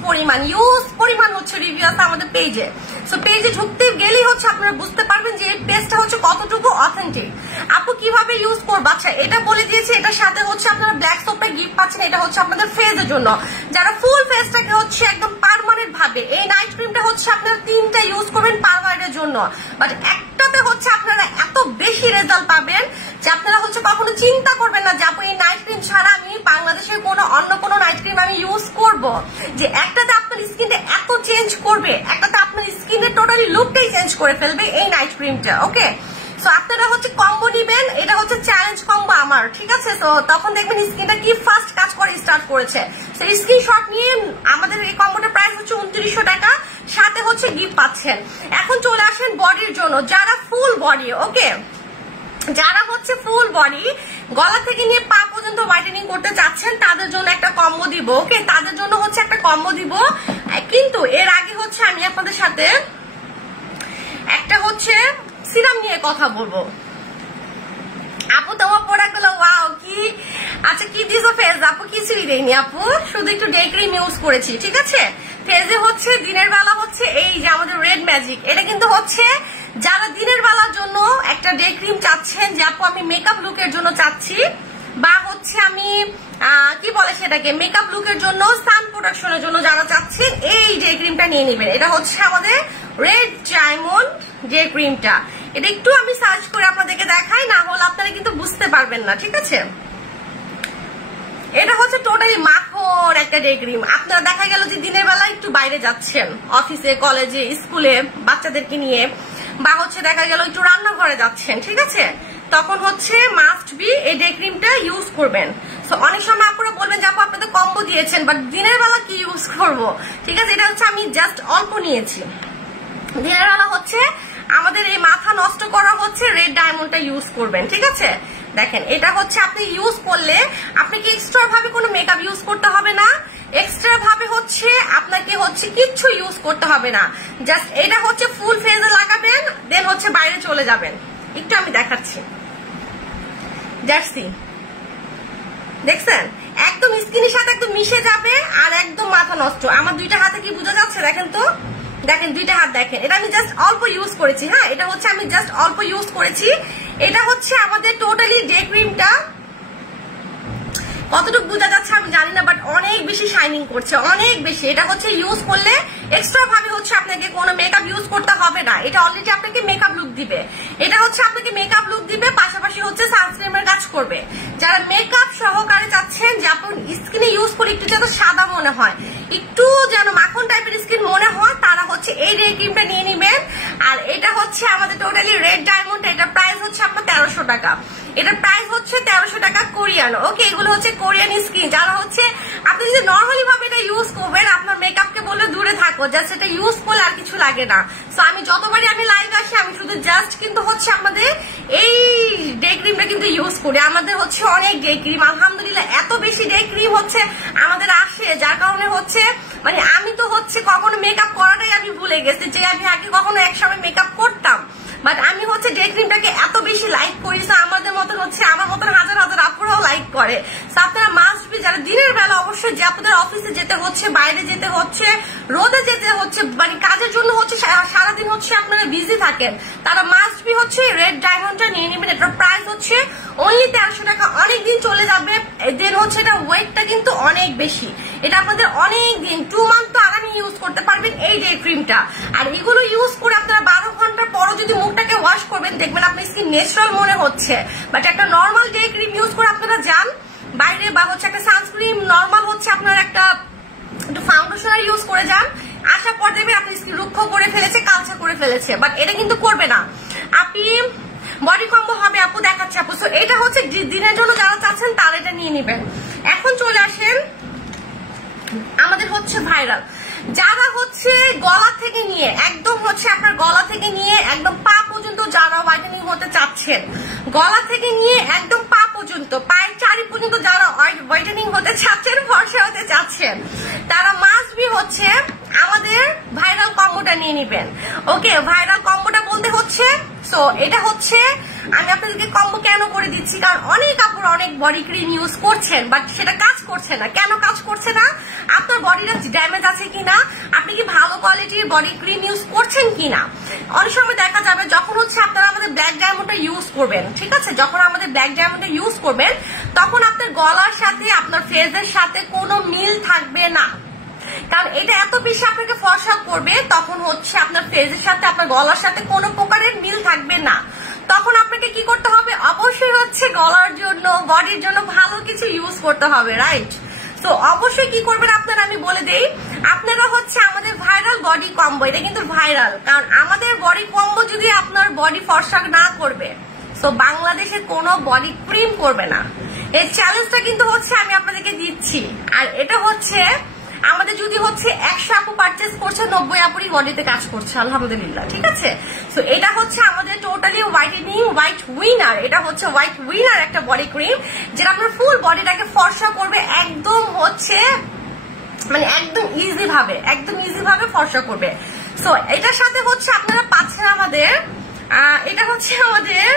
পরিমাণ হচ্ছে রিভিউ আছে আমাদের পেজে, সো পেজে ঢুকতে গেলেই হচ্ছে আপনারা বুঝতে পারবেন যে এই পেজটা হচ্ছে কতটুকু অথেন্টিক। আপু কিভাবে ইউজ করবো? আচ্ছা এটা বলে দিয়েছি, এটার সাথে হচ্ছে আপনারা ব্ল্যাক সোপটা গিফট পাচ্ছেন, এটা হচ্ছে আপনাদের ফেজের জন্য। যারা ফুল ফেসটাকে হচ্ছে একদম পার্মানেন্ট ভাবে এই নাইট ক্রিমটা হচ্ছে আপনারা 3টা ইউজ করবেন পার্মানেন্টের জন্য, বাট একটাতে হচ্ছে আপনারা এত বেশি রেজাল্ট পাবেন যে আপনারা হচ্ছে কখনো চিন্তা করবেন না যে আপু এই নাইট ক্রিম ছাড়া আমি বাংলাদেশের কোনো অন্য কোনো নাইট ক্রিম আমি ইউজ করব যে একটাতে আপনার স্কিনটা এত চেঞ্জ করবে, একটাতে আপনার স্কিনের টোটালি লুকটাই চেঞ্জ করে ফেলবে এই নাইট ক্রিমটা। ওকে, সো আপনারা হচ্ছে কম্বো নিবেন, এটা হচ্ছে চ্যালেঞ্জ কম্বো আমার, ঠিক আছে? তো তখন দেখবেন স্কিনটা কি ফাস্ট কাজ করে স্টার্ট করেছে। তো স্ক্রিনশট নিয়ে আমাদের এই কম্বোটার প্রাইস হচ্ছে 2900 টাকা, সাথে হচ্ছে গিফট পাচ্ছেন। এখন চলে আসেন বডির জন্য, যারা ফুল বডি, ওকে, যারা হচ্ছে ফুল বডি গলা থেকে নিয়ে পা পর্যন্ত হোয়াইটেনিং করতে চাচ্ছেন তাদের জন্য একটা কম্বো দিব। ওকে, তাদের জন্য হচ্ছে একটা কম্বো দিব, কিন্তু এর আগে হচ্ছে আমি আপনাদের সাথে একটা হচ্ছে সিরাম নিয়ে কথা বলবো। আপু তোমার প্রোডাক্ট গুলো ওয়াও, কি আচ্ছা কি দিছো ফেজ? আপু কিছুই দেয়নি আপু, শুধু একটু ডে ক্রিম ইউজ করেছি, ঠিক আছে? ফেজে হচ্ছে দিনের বেলা হচ্ছে এই যে আমাদের রেড ম্যাজিক, এটা কিন্তু হচ্ছে যারা দিনের বেলার জন্য একটা ডে ক্রিম চাচ্ছেন যে আপু আমি মেকআপ লুকের জন্য চাচ্ছি, বা হচ্ছে আমি কি বলে সেটাকে মেকআপ লুকের জন্য, সান প্রোটেকশনের জন্য যারা চাচ্ছেন এই ডে ক্রিমটা নিয়ে নেবেন। এটা হচ্ছে আমাদের রেড ডায়মন্ড ডে ক্রিমটা। এটা একটু আমি সার্চ করে আপনাদেরকে দেখাই, না হলে আপনারা কিন্তু বুঝতে পারবেন না, ঠিক আছে? এটা হচ্ছে টোটালি মাখন একটা ডে ক্রিম। আপনারা দেখা গেল যে দিনের বেলা একটু বাইরে যাচ্ছেন, অফিসে, কলেজে, স্কুলে বাচ্চাদেরকে নিয়ে, বা হচ্ছে দেখা গেল একটু রান্নাঘরে যাচ্ছেন, ঠিক আছে? তখন হচ্ছে মাস্ট বি এই ডে ক্রিমটা ইউজ করবেন। সো অনেক সময় আপনারা বলবেন যে আপু আপনাদের কম্বো দিয়েছেন, বাট দিনের বেলা কি ইউজ করব, ঠিক আছে? এটা হচ্ছে আমি জাস্ট অল্প নিয়েছি। দিনের বেলা হচ্ছে আমাদের এই মাথা নষ্ট করা হচ্ছে রেড ডায়মন্ডটা ইউজ করবেন, ঠিক আছে? দেখেন এটা হচ্ছে আপনি ইউজ করলে আপনাকে এক্সট্রা ভাবে কোনো মেকআপ ইউজ করতে হবে না, এক্সট্রা ভাবে হচ্ছে আপনাকে হচ্ছে কিচ্ছু ইউজ করতে হবে না, জাস্ট এটা হচ্ছে ফুল ফেজে লাগাবেন, দেন হচ্ছে বাইরে চলে যাবেন। একটু আমি দেখাচ্ছি, দেখছেন একদম স্কিনের সাথে একদম মিশে যাবে আর একদম মাথা নষ্ট। আমার দুইটা হাতে কি বোঝা যাচ্ছে? দেখেন তো, দেখেন দুইটা হাত দেখেন, এটা আমি জাস্ট অল্প ইউজ করেছি। হ্যাঁ, এটা হচ্ছে আমি জাস্ট অল্প ইউজ করেছি। এটা হচ্ছে আমাদের টোটালি ডে ক্রিমটা, কতটুকু বোঝা যাচ্ছে আমি জানি না, বাট অনেক বেশি শাইনিং করছে, অনেক বেশি। এটা হচ্ছে ইউজ করলে এক্সট্রা ভাবে হচ্ছে আপনাকে কোনো মেকআপ ইউজ করতে হবে না, এটা অলরেডি আপনাকে মেকআপ লুক দিবে। এটা হচ্ছে আপনাকে মেকআপ লুক দিবে, পাশাপাশি হচ্ছে সানস্ক্রিনের কাজ করবে। যারা মেকআপ সহকারে চাচ্ছেন যে আপনার স্কিনে ইউজ করে একটু যেন সাদা মনে হয়, একটু যেন মাখন টাইপের স্কিন মনে হয়, তারা হচ্ছে এই ডে ক্রিমটা নিয়ে নিবেন। আর এটা হচ্ছে আমাদের টোটালি রেড ডায়মন্ড, এটা প্রাইস হচ্ছে আপনার 1300 টাকা। এটার প্রাইস হচ্ছে 1300 টাকা কোরিয়ান। ওকে, এগুলো হচ্ছে কোরিয়ান স্কিন। যারা হচ্ছে আপনি যদি নর্মালি ভাবে এটা ইউজ করবেন, আপনার মেকআপকে বললে দূরে থাকো, জাস্ট এটা ইউজ করলে আর কিছু লাগে না। সো আমি যতবারই আমি লাইভ আসি আমি শুধু জাস্ট কিন্তু হচ্ছে আমাদের এই ডে ক্রিমটা কিন্তু ইউজ করি। আমাদের হচ্ছে অনেক ডে ক্রিম, আলহামদুলিল্লাহ এত বেশি ডে ক্রিম হচ্ছে আমাদের আসে, যার কারণে হচ্ছে মানে আমি তো হচ্ছে কখনো মেকআপ করাটাই আমি ভুলে গেছি, যে আমি আগে কখনো একসময় মেকআপ করতাম, বাট আমি হচ্ছে ডে ক্রিমটাকে এত বেশি লাইক করি। আমাদের মতন হচ্ছে আমার মতন হাজার হাজার আপুরাও লাইক করে। আপনারা মাস্ট বি, যারা দিনের বেলা অবশ্যই যে আপনাদের অফিসে যেতে হচ্ছে, বাইরে যেতে হচ্ছে, রোদে যেতে হচ্ছে, মানে কাজের জন্য হচ্ছে সারাদিন হচ্ছে আপনারা বিজি থাকেন, তারা মাস্ট বি হচ্ছে রেড ডায়মন্ডটা নিয়ে নেবেন। এটার প্রাইস হচ্ছে অনলি 1300 টাকা, অনেকদিন চলে যাবে। দেন হচ্ছে এটা ওয়েটটা কিন্তু অনেক বেশি, এটা আপনাদের অনেক দিন 2 মান্থ তো আরামে ইউজ করতে পারবেন এই ডে ক্রিমটা। আর এগুলো ইউজ করে আপনারা 12 ঘন্টার পরও যদি মুখটাকে ওয়াশ করবেন, দেখবেন আপনার স্কিন ন্যাচারাল মনে হচ্ছে। বাট একটা নর্মাল ডে ক্রিম ইউজ করে আপনারা যান বাইরে, বা হচ্ছে একটা সানস্ক্রিন নর্মাল হচ্ছে আপনার একটা ফাউন্ডেশনার ইউজ করে যান, আসার পর দেখবেন আপনি স্কিন রুক্ষ করে ফেলেছে, কালচা করে ফেলেছে। বাট এটা কিন্তু করবে না। আপনি বডি কম্বো হবে আপু, দেখাচ্ছে আপু। সো এটা হচ্ছে দিনের জন্য যারা চাচ্ছেন তারা এটা নিয়ে নেবেন। এখন চলে আসেন আমাদের হচ্ছে ভাইরাল, যারা হচ্ছে গলা থেকে নিয়ে একদম হচ্ছে আপনার গলা থেকে নিয়ে একদম পা পর্যন্ত যারা হোয়াইটেনিং হতে চাচ্ছেন, গলা থেকে নিয়ে একদম পা পর্যন্ত, পায়ের চারি পর্যন্ত যারা হোয়াইটেনিং হতে চাচ্ছেন, ফর্সা হতে চাচ্ছেন, তারা মাস্ট বি হচ্ছে আমাদের ভাইরাল কম্বোটা নিয়ে নেবেন। ওকে, ভাইরাল কম্বোটা বলতে হচ্ছে, সো এটা হচ্ছে আমি আপনাদেরকে কম্বো কেন করে দিচ্ছি, কারণ অনেক আপুরা অনেক বডি ক্রিম ইউজ করছেন, বাট সেটা কাজ করছে না। কেন কাজ করছে না? আপনার বডিটা ড্যামেজ আছে কিনা, আপনি কি ভালো কোয়ালিটির বডি ক্রিম ইউজ করছেন কিনা। অনেক সময় দেখা যাবে যখন হচ্ছে আপনারা আমাদের ব্ল্যাক ডায়মন্ডটা ইউজ করবেন, ঠিক আছে, যখন আমাদের ব্ল্যাক ডায়মন্ডটা ইউজ করবেন তখন আপনার গলার সাথে আপনার ফেসের সাথে কোনো মিল থাকবে না, কারণ এটা এত বেশি আপনাকে ফর্সা করবে, তখন হচ্ছে আপনার ফেসের সাথে আপনার গলার সাথে কোনো প্রকারের মিল থাকবে না। তখন আপনাকে কি করতে হবে, অবশ্যই হচ্ছে গলার জন্য বডির জন্য ভালো কিছু ইউজ করতে হবে, রাইট? তো অবশ্যই কি করবেন আপনারা, আমি বলে দেই, আপনারা হচ্ছে আমাদের ভাইরাল বডি কম্বো, এটা কিন্তু ভাইরাল, কারণ আমাদের বডি কম্বো যদি আপনার বডি ফর্সা না করবে, তো বাংলাদেশে কোনো বডি ক্রিম করবে না। এই চ্যালেঞ্জটা কিন্তু হচ্ছে আমি আপনাদেরকে দিচ্ছি। আর এটা হচ্ছে আমাদের যদি হচ্ছে 100 আপু পারচেস করছে, 90 আপুরই বডিতে কাজ করছে, আলহামদুলিল্লাহ, ঠিক আছে? তো এটা হচ্ছে আমাদের টোটালি হোয়াইটেনিং হোয়াইট উইনার, এটা হচ্ছে হোয়াইট উইনার একটা বডি ক্রিম, যেটা আপনার ফুল বডিটাকে ফর্সা করবে, একদম হচ্ছে মানে একদম ইজি ভাবে ফর্সা করবে। সো এটার সাথে হচ্ছে আপনারা পাচ্ছেন আমাদের এটা হচ্ছে আমাদের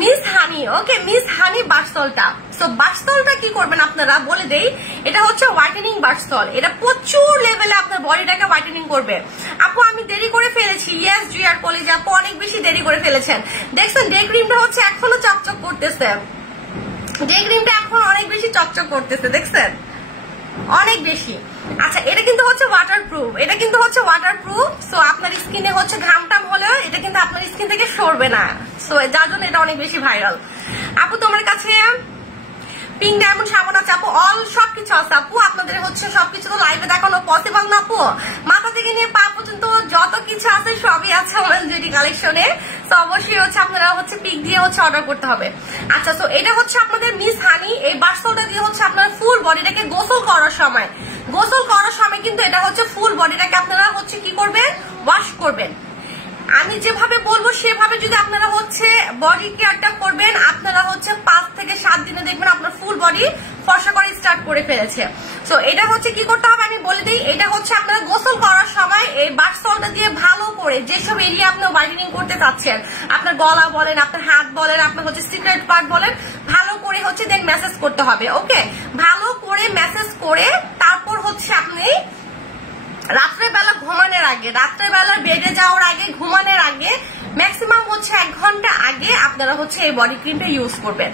মিস হানি, ওকে, মিস হানি বাথসলটা। সো বাথসলটা কি করবেন আপনারা বলে দেই, এটা হচ্ছে হোয়াইটেনিং বাথসল, এটা প্রচুর লেভেলে আপনার বডিটাকে হোয়াইটেনিং করবে। আপু আমি দেরি করে ফেলেছি, ইয়েস জিআর কলেজ আপু অনেক বেশি দেরি করে ফেলেছেন। দেখছেন ডে ক্রিমটা হচ্ছে এখনো চকচক করতেছে, ডে ক্রিমটা এখন অনেক বেশি চকচক করতেছে, দেখছেন অনেক বেশি। আচ্ছা এটা কিন্তু হচ্ছে ওয়াটারপ্রুফ, এটা কিন্তু হচ্ছে ওয়াটারপ্রুফ। সো আপনার স্কিনে হচ্ছে ঘামটাম হলেও এটা কিন্তু আপনার স্কিন থেকে সরবে না, সো যার জন্য এটা অনেক বেশি ভাইরাল। আপু তোমার কাছে পিঙ্ক ডায়মন্ড সাবান আছে আপু, অল সবকিছু আছে আপু, আপনাদের হচ্ছে সবকিছু তো লাইভে দেখানো পসিবল না আপু, মাথা থেকে নিয়ে পা পর্যন্ত যত কিছু আছে সবই আছে ওমেন্স বিউটি কালেকশনে। তো অবশ্যই হচ্ছে আপনারা হচ্ছে পিক দিয়ে হচ্ছে অর্ডার করতে হবে। আচ্ছা তো এটা হচ্ছে আপনাদের মিস হানি, এই বাথসলটা দিয়ে হচ্ছে আপনারা ফুল বডিটাকে গোসল করার সময় কিন্তু এটা হচ্ছে ফুল বডিটাকে আপনারা হচ্ছে কি করবেন, ওয়াশ করবেন। আমি যেভাবে বলবো সেভাবে যদি আপনারা হচ্ছে বডি কেয়ারটা করবেন, আপনারা হচ্ছে 5 থেকে 7 দিনে দেখবেন আপনার ফুল বডি ফর্সা করে স্টার্ট করে ফেলেছে। সো এটা হচ্ছে কি করতে হবে আমি বলে দিই, এটা হচ্ছে আপনারা গোসল করার সময় এই বাথসলটা দিয়ে ভালো করে যেসব এরিয়া আপনি হোয়াইটেনিং করতে চাচ্ছেন, আপনার গলা বলেন, আপনার হাত বলেন, আপনার হচ্ছে সিক্রেট পার্ট বলেন, ভালো করে হচ্ছে দেন ম্যাসেজ করতে হবে, ওকে? ভালো করে ম্যাসেজ করে তারপর হচ্ছে আপনি রাত্রেবেলা ঘুমানোর আগে, রাত্রেবেলা বেডে যাওয়ার আগে, ঘুমানোর আগে ম্যাক্সিমাম হচ্ছে 1 ঘন্টা আগে আপনারা হচ্ছে এই বডি ক্রিমটা ইউজ করবেন।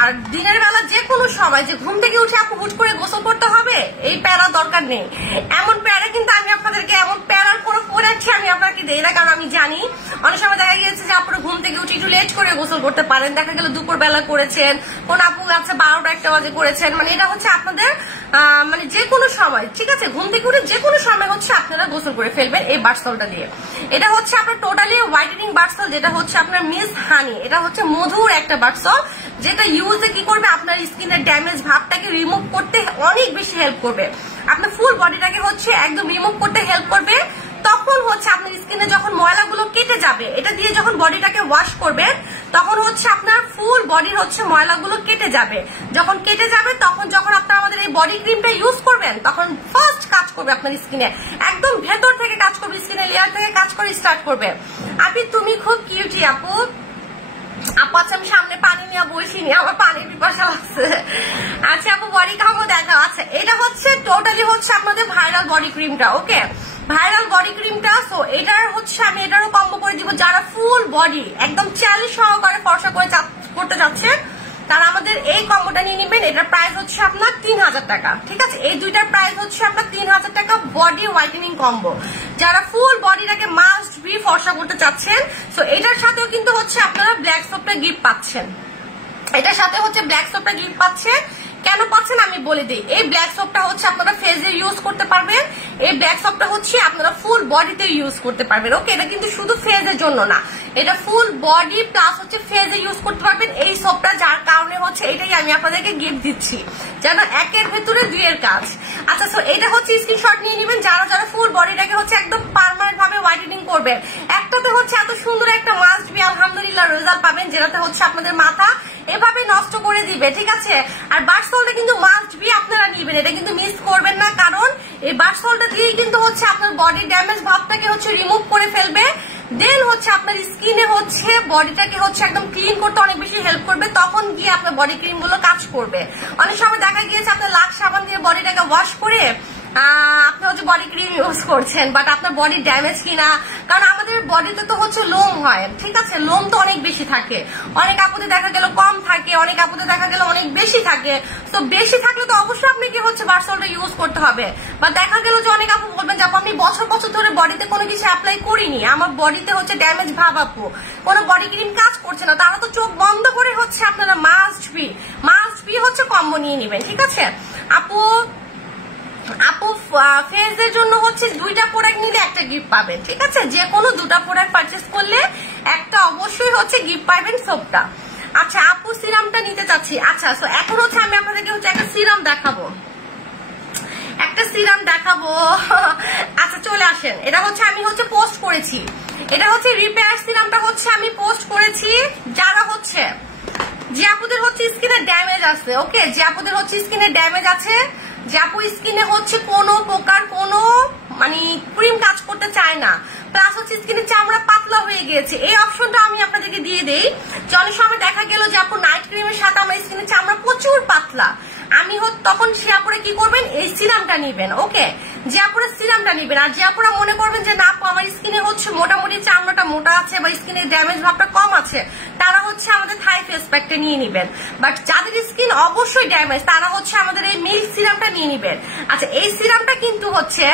আর দিনের বেলা যে কোনো সময় যে ঘুম থেকে উঠে আপু হুট করে গোসল করতে হবে, এই প্যারা দরকার নেই। এমন প্যারা কিন্তু আমি আপনাদেরকে, এমন প্যারার কোনো পড়াচ্ছি আমি আপনাকে দেই না, কারণ আমি জানি অনেক সময় দেখা গিয়েছে যে আপনারা ঘুম থেকে উঠে একটু লেট করে গোসল করতে পারেন, দেখা গেল দুপুর বেলা করেছেন, কোন আপু আছে 12টা-1টা বাজে করেছেন, মানে এটা হচ্ছে আপনাদের মানে যে কোনো সময়, ঠিক আছে? ঘুম থেকে উঠে যে কোনো সময় হচ্ছে আপনারা গোসল করে ফেলবেন এই বাথসলটা দিয়ে। এটা হচ্ছে আপনার টোটালি হোয়াইটেনিং বাথসল, যেটা হচ্ছে আপনার মিস হানি, এটা হচ্ছে মধুর একটা বাথসল, যেটা ইউজে কি করবে আপনার স্কিনের ড্যামেজ ভাবটাকে রিমুভ করতে অনেক বেশি হেল্প করবে, আপনার ফুল বডিটাকে হচ্ছে একদম রিমুভ করতে হেল্প করবে। তখন হচ্ছে আপনার স্কিনে যখন ময়লাগুলো কেটে যাবে, এটা দিয়ে যখন বডিটাকে ওয়াশ করবেন তখন হচ্ছে আপনার ফুল বডির হচ্ছে ময়লাগুলো কেটে যাবে, যখন কেটে যাবে তখন যখন আপনারা আমাদের এই বডি ক্রিমটা ইউজ করবেন তখন ফার্স্ট কাজ করবে আপনার স্কিনে, একদম ভেতর থেকে কাজ করবে, স্কিনের লেয়ার থেকে কাজ করে স্টার্ট করবে। আপনি তুমি খুব কিউটি আপু, আপু আচ্ছা আমি সামনে পানি নিয়ে বসিনি, আমার পানির পিপাসা লাগছে। আচ্ছা আপু বডি কম্বো দেখা, আচ্ছা এটা হচ্ছে টোটালি হচ্ছে আপনাদের ভাইরাল বডি ক্রিমটা, ওকে, ভাইরাল বডি ক্রিমটা। সো এটার হচ্ছে আমি এটারও কম্বো করে দিব, যারা ফুল বডি একদম চ্যালেঞ্জ সহকারে ফর্সা করে করতে যাচ্ছেন তারা আমাদের এই কম্বোটা নিয়ে নেবেন। এটার প্রাইস হচ্ছে আপনার 3000 টাকা, ঠিক আছে? এই দুইটার প্রাইস হচ্ছে আপনার 3000 টাকা বডি হোয়াইটেনিং কম্বো, যারা ফুল বডিটাকে মাস্ট বি ফর্সা করতে চাচ্ছেন। সো এটার সাথেও কিন্তু হচ্ছে আপনারা ব্ল্যাক সোপটা গিফট পাচ্ছেন, এটার সাথে হচ্ছে ব্ল্যাক সোপটা গিফট পাচ্ছেন। কেন পাচ্ছেন আমি বলে দিই, এই ব্ল্যাক সোপটা হচ্ছে আপনারা ফেসে ইউজ করতে পারবেন, এই ব্ল্যাক সোপটা হচ্ছে আপনারা ফুল বডিতে ইউজ করতে পারবেন, ওকে? এটা কিন্তু শুধু ফেসের জন্য না, এটা ফুল বডি প্লাস হচ্ছে ফেসে ইউজ করতে পারবেন এই সোপটা, যার কারণে হচ্ছে এটাই আমি আপনাদেরকে গিফট দিচ্ছি, যেন একের ভেতরে 2 কাজ। আচ্ছা সো এটা হচ্ছে স্ক্রিনশট নিয়ে নেবেন যারা যারা ফুল বডিটাকে হচ্ছে একদম পার্মানেন্ট ভাবে হোয়াইটেনিং করবেন। একটাতে হচ্ছে এত সুন্দর একটা মাস্ট বি আলহামদুলিল্লাহ রেজাল্ট পাবেন, যেটাতে হচ্ছে আপনাদের মাথা এভাবে নষ্ট করে দিবে, ঠিক আছে? আর বাথসলটা কিন্তু মাস্ট বি আপনারা নিবেন, এটা কিন্তু মিস করবেন না, কারণ এই বাথসলটা দিয়েই কিন্তু হচ্ছে আপনার বডি ড্যামেজ ভাবটাকে হচ্ছে রিমুভ করে ফেলবে, দেন হচ্ছে আপনার স্কিনে হচ্ছে বডিটাকে হচ্ছে একদম ক্লিন করতে অনেক বেশি হেল্প করবে, তখন গিয়ে আপনার বডি ক্রিম গুলো কাজ করবে। অনেক সময় দেখা গিয়েছে আপনার লাক্স সাবান দিয়ে বডিটাকে ওয়াশ করে আপনি হচ্ছে বডি ক্রিম ইউজ করছেন, বাট আপনার বডি ড্যামেজ কিনা, কারণ আমাদের বডিতে তো হচ্ছে লোম হয়, ঠিক আছে? লোম তো অনেক বেশি থাকে, অনেক আপুদের দেখা গেল কম থাকে, অনেক আপুদের দেখা গেল অনেক বেশি থাকে। তো বেশি থাকলে তো অবশ্যই আপনাকে হচ্ছে বাথসলটা ইউজ করতে হবে। বা দেখা গেল যে অনেক আপু বলবেন যে আপু আমি বছর বছর ধরে বডিতে কোনো কিছু অ্যাপ্লাই করিনি, আমার বডিতে হচ্ছে ড্যামেজ ভাব আপু, কোনো বডি ক্রিম কাজ করছে না, তারা তো চোখ বন্ধ করে হচ্ছে আপনারা মাস্ট বি হচ্ছে কম্বো নিয়ে নেবেন, ঠিক আছে আপু। আপু ফেজের জন্য হচ্ছে 2টা প্রোডাক্ট নিলে একটা গিফট পাবেন, ঠিক আছে, যে কোনো 2টা প্রোডাক্ট পারচেস করলে একটা অবশ্যই হচ্ছে গিফট পাবেন সোপটা। আচ্ছা আপু সিরামটা নিতে চাচ্ছি। আচ্ছা সো এখন হচ্ছে আমি আপনাদেরকে হচ্ছে একটা সিরাম দেখাবো, আচ্ছা চলে আসেন। এটা হচ্ছে আমি হচ্ছে পোস্ট করেছি, এটা হচ্ছে রিপেয়ার সিরামটা হচ্ছে আমি পোস্ট করেছি যারা হচ্ছে যে আপুদের হচ্ছে স্কিনে ড্যামেজ আছে, ওকে, যে আপুদের হচ্ছে স্কিনে ড্যামেজ আছে, যে আপু স্কিনে হচ্ছে কোনো প্রকার কোনো মানে ক্রিম কাজ করতে চায় না, প্লাস হচ্ছে স্কিনের চামড়া পাতলা হয়ে গিয়েছে, এই অপশনটা আমি আপনাদেরকে দিয়ে দেই। যে অনেক সময় দেখা গেল যে আপু নাইট ক্রিমের সাথে আমার স্কিনের চামড়া প্রচুর পাতলা, আমি তখন সে আপুরে কি করবেন, এই সিরামটা নিবেন, ওকে, যে আপুরে সিরামটা নিবেন। আর যে আপুরা মনে করবেন যে না আপু আমার স্কিনে হচ্ছে মোটামুটি চামড়াটা মোটা আছে বা স্কিনের ড্যামেজ ভাবটা কম আছে, তারা হচ্ছে আমাদের থাই ফেস প্যাকটা নিয়ে নিবেন। বাট যাদের স্কিন অবশ্যই ড্যামেজ তারা হচ্ছে আমাদের এই মিল্ক সিরামটা নিয়ে নিবেন। আচ্ছা এই সিরামটা কিন্তু হচ্ছে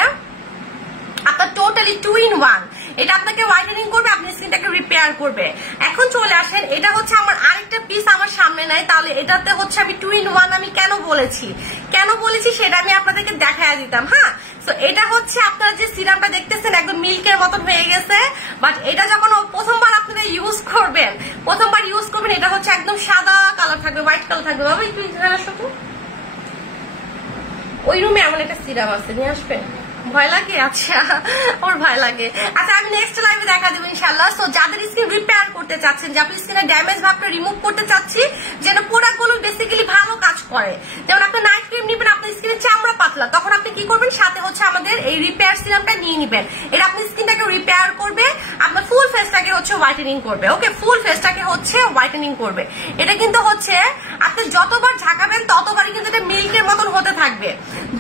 আপনার টোটালি 2 in 1, এটা আপনাকে হোয়াইটেনিং করবে, আপনার স্কিনটাকে রিপেয়ার করবে। এখন চলে আসেন, এটা হচ্ছে আমার আরেকটা পিস আমার সামনে নাই, তাহলে এটাতে হচ্ছে আমি 2 in 1 আমি কেন বলেছি সেটা আমি আপনাদেরকে দেখায় দিতাম। হ্যাঁ তো এটা হচ্ছে আপনারা যে সিরামটা দেখতেছেন একদম মিল্কের মতন হয়ে গেছে, বাট এটা যখন প্রথমবার আপনারা ইউজ করবেন এটা হচ্ছে একদম সাদা কালার থাকবে, হোয়াইট কালার থাকবে। বাবা একটু ওই রুমে এমন একটা সিরাম আছে, নিয়ে আসবেন। ভয় লাগে? আচ্ছা ওর ভয় লাগে। আচ্ছা আমি নেক্সট লাইভে দেখা দেবো ইনশাল্লাহ। তো যাদের স্কিন রিপেয়ার করতে চাচ্ছেন, যে আপনি স্কিনের ড্যামেজ ভাবটা রিমুভ করতে চাচ্ছি, যেন প্রোডাক্টগুলো বেসিক্যালি ভালো কাজ করে, যেমন আপনি নাইট ক্রিম নিবেন, আপনার স্কিনের চামড়া পাতলা, তখন আপনি কি করবেন, সাথে হচ্ছে আমাদের এই রিপেয়ার সিরামটা নিয়ে নিবেন। এটা আপনার স্কিনটাকে রিপেয়ার করবে, আপনার ফুল ফেসটাকে হচ্ছে হোয়াইটেনিং করবে, ওকে, ফুল ফেসটাকে হচ্ছে হোয়াইটেনিং করবে। এটা কিন্তু হচ্ছে আপনি যতবার ঝাঁকাবেন ততবারই কিন্তু এটা মিল্কের মতন হতে থাকবে,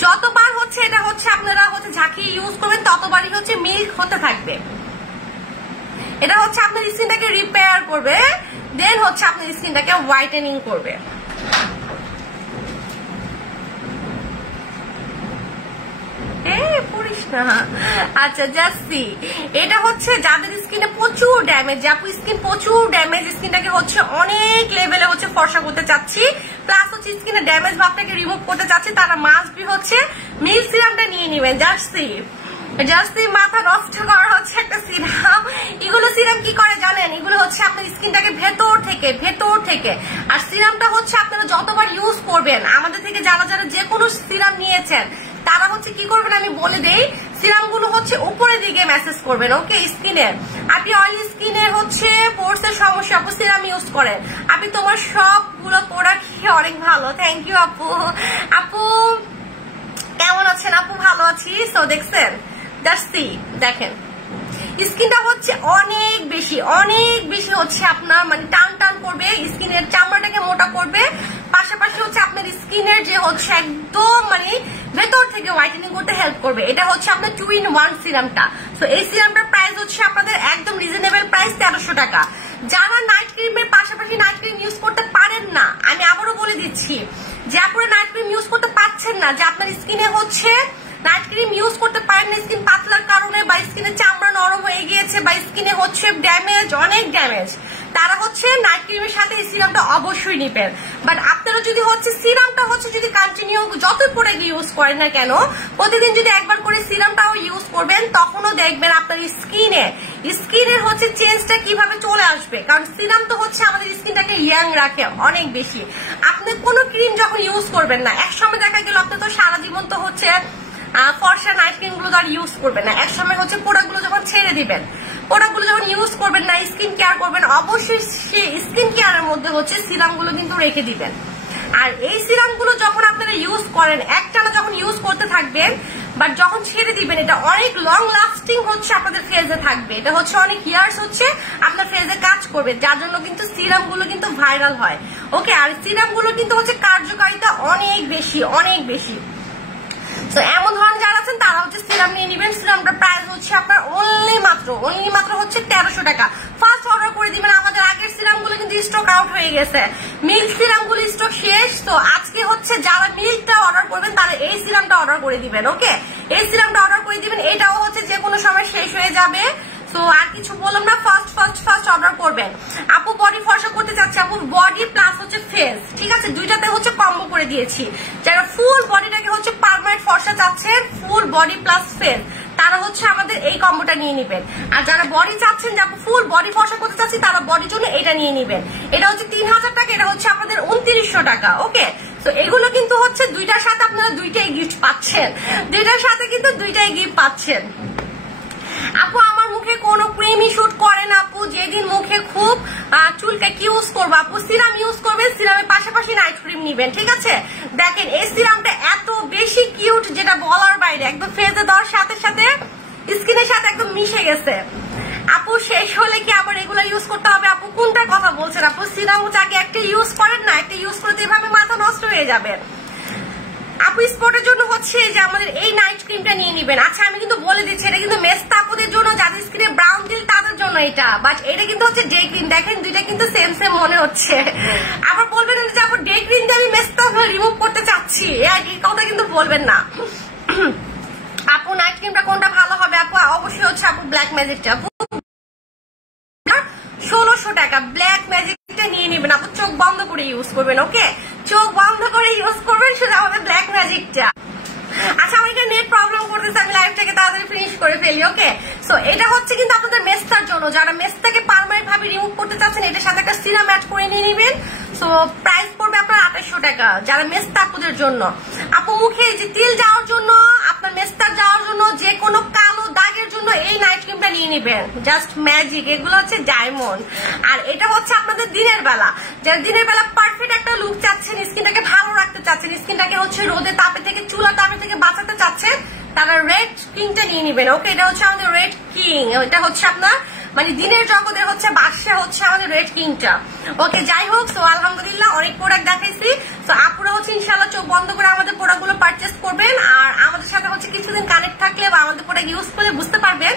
যতবার হচ্ছে এটা হচ্ছে আপনারা হচ্ছে ঝাঁকিয়ে ইউজ করবেন ততবারই হচ্ছে মিল্ক হতে থাকবে। এটা হচ্ছে আপনার স্কিনটাকে রিপেয়ার করবে, দেন হচ্ছে আপনার স্কিনটাকে হোয়াইটেনিং করবে। আচ্ছা জাস্টি এটা হচ্ছে যাদের স্কিনে প্রচুর ড্যামেজ, আপু স্কিন প্রচুর ড্যামেজ, স্কিনটাকে হচ্ছে অনেক লেভেলে হচ্ছে ফর্সা করতে চাচ্ছি, প্লাস হচ্ছে স্কিনে ড্যামেজ ভাবটাকে রিমুভ করতে চাচ্ছি, তারা মাস্ট বি হচ্ছে মিল্ক সিরামটা নিয়ে নিবেন। জাস্টি মাথা নষ্ট করা হচ্ছে একটা সিরাম। এগুলো সিরাম কি করে জানেন, এগুলো হচ্ছে আপনার স্কিনটাকে ভেতর থেকে, আর সিরামটা হচ্ছে আপনারা যতবার ইউজ করবেন, আমাদের থেকে যারা যে কোনো সিরাম নিয়েছেন তারা হচ্ছে কি করবেন আমি বলে দেই, সিরাম গুলো হচ্ছে উপরের দিকে মেসেজ করবেন, ওকে, স্কিনের। আপনি অয়েলি স্কিনের হচ্ছে পোর্স এর সমস্যা, আপু সিরাম ইউজ করেন, আপনি তোমার সবগুলো প্রোডাক্ট অনেক ভালো, থ্যাংক ইউ আপু। আপু কেমন আছেন? আপু ভালো আছি। সো দেখছেন জাস্টি দেখেন স্কিনটা হচ্ছে অনেক বেশি হচ্ছে আপনার মানে টান করবে, স্কিনের চামড়াটাকে মোটা করবে, পাশাপাশি হচ্ছে আপনার স্কিনের যে হচ্ছে একদম মানে ভেতর থেকে হোয়াইটেনিং করতে হেল্প করবে। এটা হচ্ছে আপনার 2 in 1 সিরামটা। তো এই সিরামটার প্রাইস হচ্ছে আপনাদের একদম রিজনেবল প্রাইস 1300 টাকা। যারা নাইট ক্রিমের পাশাপাশি নাইট ক্রিম ইউজ করতে পারেন না, আমি আবারও বলে দিচ্ছি, যে আপনারা নাইট ক্রিম ইউজ করতে পারছেন না, যে আপনার স্কিনে হচ্ছে নাইট ক্রিম ইউজ করতে পারেন না স্কিন পাতলার কারণে, বা স্কিনের চামড়া নরম হয়ে গিয়েছে, বা স্কিনে হচ্ছে অনেক ড্যামেজ, তারা হচ্ছে নাইট ক্রিমের সাথে এই সিরামটা অবশ্যই নিবেন। বাট আপনারা যদি হচ্ছে সিরামটা হচ্ছে যদি কন্টিনিউ যত প্রোডাক্ট ইউজ করেন না কেন, প্রতিদিন যদি একবার করে সিরামটাও ইউজ করবেন, তখনও দেখবেন আপনার স্কিনের হচ্ছে চেঞ্জটা কিভাবে চলে আসবে। কারণ সিরাম তো হচ্ছে আমাদের স্কিনটাকে ইয়াং রাখে অনেক বেশি। আপনি কোনো ক্রিম যখন ইউজ করবেন না, একসময় দেখা গেল আপনি তো সারা জীবন তো হচ্ছে ফর্সা নাইট ক্রিম গুলো আর ইউজ করবেন না, একসময় হচ্ছে প্রোডাক্ট গুলো যখন ছেড়ে দিবেন, প্রোডাক্ট গুলো যখন ইউজ করবেন না, স্কিন কেয়ার করবেন, অবশ্যই সেই স্কিন কেয়ারের মধ্যে হচ্ছে সিরাম গুলো কিন্তু রেখে দিবেন। আর এই সিরাম গুলো যখন আপনারা ইউজ করেন, একটানা যখন ইউজ করতে থাকবেন, বাট যখন ছেড়ে দিবেন, এটা অনেক লং লাস্টিং হচ্ছে আপনাদের ফেজে থাকবে, এটা হচ্ছে অনেক ইয়ার্স হচ্ছে আপনার ফেজে কাজ করবে, যার জন্য কিন্তু সিরাম গুলো কিন্তু ভাইরাল হয়, ওকে। আর সিরাম গুলো কিন্তু হচ্ছে কার্যকারিতা অনেক বেশি। তো এমন ধরনের যারা আছেন তারা হচ্ছে সিরাম নিয়ে নিবেন। সিরামটার প্রাইস হচ্ছে আপনার অনলি মাত্র হচ্ছে 1300 টাকা। ফার্স্ট অর্ডার করে দিবেন, আমাদের আগের সিরাম গুলো কিন্তু স্টক আউট হয়ে গেছে, মিল্ক সিরাম গুলো স্টক শেষ। তো আজকে হচ্ছে যারা মিল্কটা অর্ডার করবেন তারা এই সিরামটা অর্ডার করে দিবেন, ওকে, এই সিরামটা অর্ডার করে দিবেন। এটাও হচ্ছে যে কোনো সময় শেষ দিয়েছি। যারা ফুল বডিটাকে হচ্ছে পার্মানেন্ট ফর্সা চাচ্ছেন, ফুল বডি প্লাস ফেস, তারা হচ্ছে আমাদের এই কম্বোটা নিয়ে নিবেন। আর যারা বডি চাচ্ছেন, যারা ফুল বডি ফর্সা করতে চাচ্ছি, তারা বডির জন্য এটা নিয়ে নিবেন। এটা হচ্ছে 3000 টাকা, এটা হচ্ছে আপনাদের 2900 টাকা। ওকে, তো এগুলো কিন্তু হচ্ছে দুইটার সাথে আপনারা দুইটাই গিফট পাচ্ছেন, দুইটার সাথে কিন্তু দুইটাই গিফট পাচ্ছেন। আপু আমার মুখে কোনো ক্রিমই শুট করে না আপু, যেদিন মুখে খুব চুলকে কি ইউজ করবো আপু? সিরাম ইউজ করবেন, সিরামের পাশাপাশি নাইট ক্রিম নিবেন, ঠিক আছে? দেখেন এই সিরামটা এত বেশি কিউট, যেটা বলার বাইরে, একদম ফেসে দেওয়ার সাথে সাথে স্কিনের সাথে একদম মিশে গেছে। আপু শেষ হলে কি আবার এগুলো ইউজ করতে হবে? আপু কোনটার কথা বলছেন আপু? সিরাম আগে একটা ইউজ করেন না, একটা ইউজ করতে এভাবে মাথা নষ্ট হয়ে যাবে। আপু স্পটের জন্য হচ্ছে যে আমাদের এই নাইট ক্রিমটা নিয়ে নিবেন। আচ্ছা আমি কিন্তু বলে দিচ্ছি, এটা কিন্তু মেস্তা আপুদের জন্য, যাদের স্কিনে ব্রাউন দিল তাদের জন্য এটা, বাট এটা কিন্তু হচ্ছে ডে ক্রিম। দেখেন দুইটা কিন্তু সেম সেম মনে হচ্ছে। আবার বলবেন যে আপু ডে ক্রিম দিয়ে আমি মেস্তা রিমুভ করতে চাচ্ছি, এই কথা কিন্তু বলবেন না। আপু নাইট ক্রিমটা কোনটা ভালো হবে আপু? অবশ্যই হচ্ছে আপু ব্ল্যাক ম্যাজিকটা। আপু 1600 টাকা ব্ল্যাক ম্যাজিকটা নিয়ে নেবেন আপু, চোখ বন্ধ করে ইউজ করবেন। ওকে, চোখ বন্ধ করে ইউজ করবেন শুধু আমাদের ব্ল্যাক ম্যাজিকটা। আচ্ছা আমার এটা নেট প্রবলেম করতেছে, আমি লাইভটাকে তাড়াতাড়ি ফিনিশ করে ফেলি। ওকে, সো এটা হচ্ছে কিন্তু আপনাদের মেস্তার জন্য, যারা মেস্তাকে পার্মানেন্ট ভাবে রিমুভ করতে চাচ্ছেন, এটার সাথে একটা সিরাম অ্যাড করে নিয়ে নেবেন। সো প্রাইস পড়বে আপনার 2800 টাকা, যারা মেস্তা আপুদের জন্য। আপু মুখে যে তিল যাওয়ার জন্য, আপনার মেস্তার যাওয়ার জন্য, যে কোনো কালো দাগের জন্য এই নাইট ক্রিমটা নিয়ে নেবেন, জাস্ট ম্যাজিক। এগুলো হচ্ছে ডায়মন্ড, আর এটা হচ্ছে আপনাদের দিনের বেলা, যারা দিনের বেলা পারফেক্ট একটা লুক চাচ্ছেন, স্কিনটাকে ভালো রাখতে চাচ্ছেন, স্কিনটাকে হচ্ছে রোদে তাপে থেকে, চুলা তাপে থেকে বাঁচাতে চাচ্ছেন, তারা রেড কিংটা নিয়ে নেবেন। ওকে, এটা হচ্ছে আমাদের রেড কিং, এটা হচ্ছে আপনার মানে দিনের জগতের হচ্ছে বাদশা হচ্ছে আমাদের রেড কিংটা। ওকে, যাই হোক, সো আলহামদুলিল্লাহ অনেক প্রোডাক্ট দেখাইছি। সো আপুরা হচ্ছে ইনশাআল্লাহ চোখ বন্ধ করে আমাদের প্রোডাক্ট গুলো পারচেস করবেন, আর আমাদের সাথে হচ্ছে কিছুদিন কানেক্ট থাকলে বা আমাদের প্রোডাক্ট ইউজ করলে বুঝতে পারবেন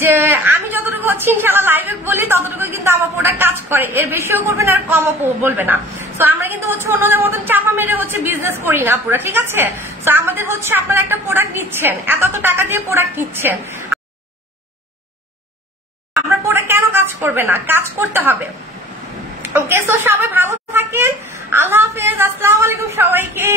যে আমি যতটুকু হচ্ছে ইনশাআল্লাহ লাইভে বলি ততটুকু কিন্তু আমার প্রোডাক্ট কাজ করে, এর বেশিও করবেন আর কমও বলবে না। সো আমরা কিন্তু হচ্ছে অন্যদের মতন চাপা মেরে হচ্ছে বিজনেস করি না পুরো, ঠিক আছে? সো আমাদের হচ্ছে আপনারা একটা প্রোডাক্ট নিচ্ছেন, এত টাকা দিয়ে প্রোডাক্ট নিচ্ছেন, আপনার প্রোডাক্ট কেন কাজ করবে না? কাজ করতে হবে। ওকে, সো সবাই ভালো থাকেন, আল্লাহ হাফেজ, আসসালামু আলাইকুম সবাইকে।